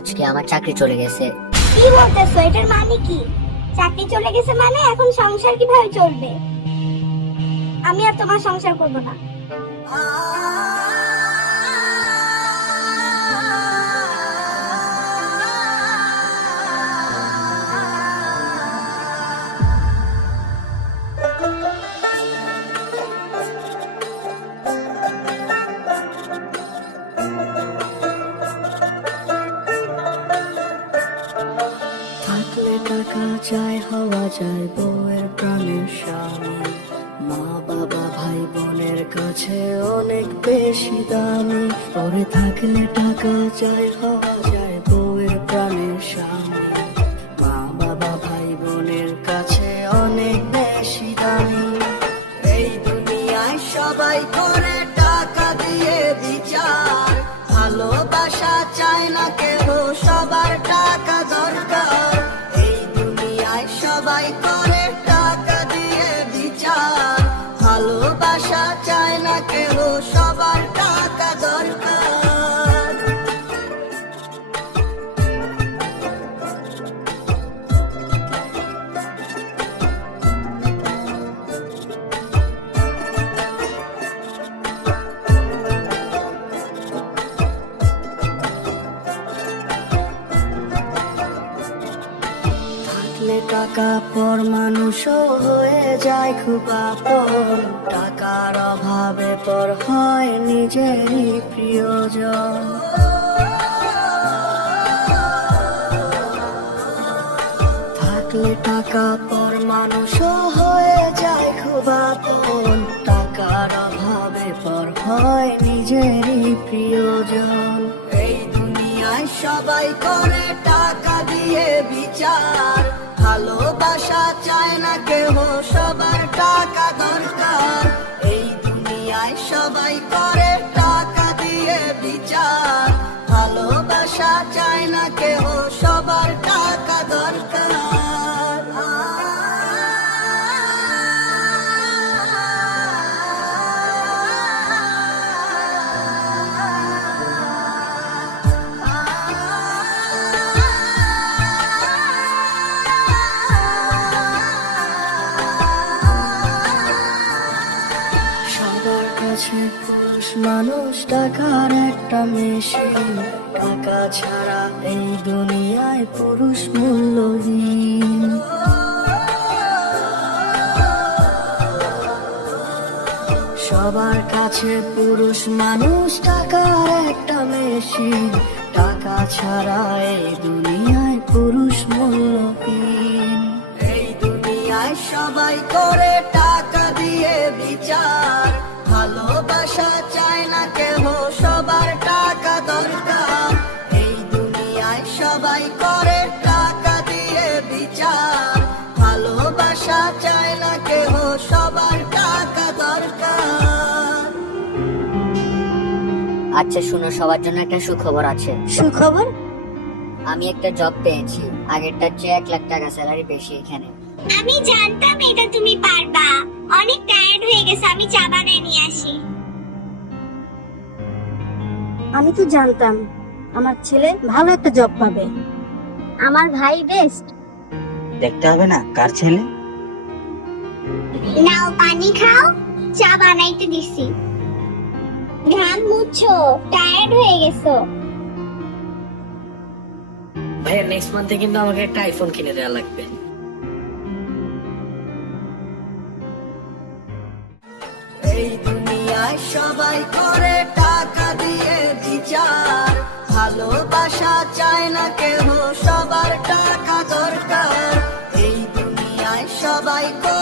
আজকে আমার চাকরি চলে গেছে। কি বলতেছো? এটার মানে কি? চাকরি চলে গেছে মানে এখন সংসার কিভাবে চলবে? আমি আর তোমার সংসার করব না। থাকলে টাকা চাই, হওয়া যায় বউয়ের প্রাণের স্বামী। মা বাবা ভাই বোনের কাছে অনেক বেশি দামি। পরে থাকলে টাকা চাই, হওয়া যায় বউয়ের প্রাণের স্বামী। মা বাবা ভাই বোনের কাছে অনেক বেশি দামি। এই দুনিয়ায় সবাই করে টাকা দিয়ে বিচার, ভালোবাসা চায় না কেহ, সবার টাকা দরকার। এই দুনিয়ায় সবাই করে টাকা দিয়ে বিচার, ভালোবাসা চায় না কেহ, সবার টাকা দরকার। থাকলে টাকা পর মানুষও হয়ে যায় খুব আপন। টাকার অভাবে পর হয় নিজেরই প্রিয়জন। থাকলে টাকা পর মানুষও হয়ে যায় খুব আপন। টাকার অভাবে পর হয় নিজেরই প্রিয়জন। এই দুনিয়ায় সবাই করে টাকা দিয়ে বিচার, ভালোবাসা চায় না কেহ, সবার টাকা দরকার। এই দুনিয়ায় সবাই করে টাকা দিয়ে বিচার, ভালোবাসা চায় না কেহ, সবার টাকা দরকার। সবার কাছে পুরুষ মানুষ টাকার একটা মেশিন। টাকা ছাড়া এই দুনিয়ায় পুরুষ মূল্যহীন। সবার কাছে পুরুষ মানুষ টাকার একটা মেশিন। টাকা ছাড়া এই দুনিয়ায় পুরুষ মূল্যহীন। এই দুনিয়ায় সবাই করে টাকা দিয়ে বিচার, ভালোবাসা চায় না কেহ, সবার টাকা দরকার। এই দুনিয়ায় সবাই করে টাকা দিয়ে বিচার, ভালোবাসা চায় না কেহ, সবার টাকা দরকার। আচ্ছা শুনো, সবার জন্য একটা সুখবর আছে। সুখবর? আমি একটা জব পেয়েছি, আগেরটার চেয়ে 1 লাখ টাকা স্যালারি বেশি এখানে। আমি জানতাম এটা তুমি পারবা। অনেক টায়ার্ড হয়ে গেছে, আমি চা বানায় নিয়ে আসি। আমি তো জানতাম আমার ছেলে ভালো একটা জব পাবে। আমার ভাই বেস্ট। দেখতে হবে না কার ছেলে। নাও পানি খাও, চা বানাইতে দিছি। ঘাম মুছো, টায়ার্ড হয়ে গেছো। ভাইয়া নেক্সট মান্থে কিন্তু আমাকে একটা আইফোন কিনে দেওয়া লাগবে। এই দুনিয়ায় সবাই করে টাকা দিয়ে বিচার, ভালোবাসা চায় না কেহ, সবার টাকা দরকার। এই দুনিয়ায় সবাই করে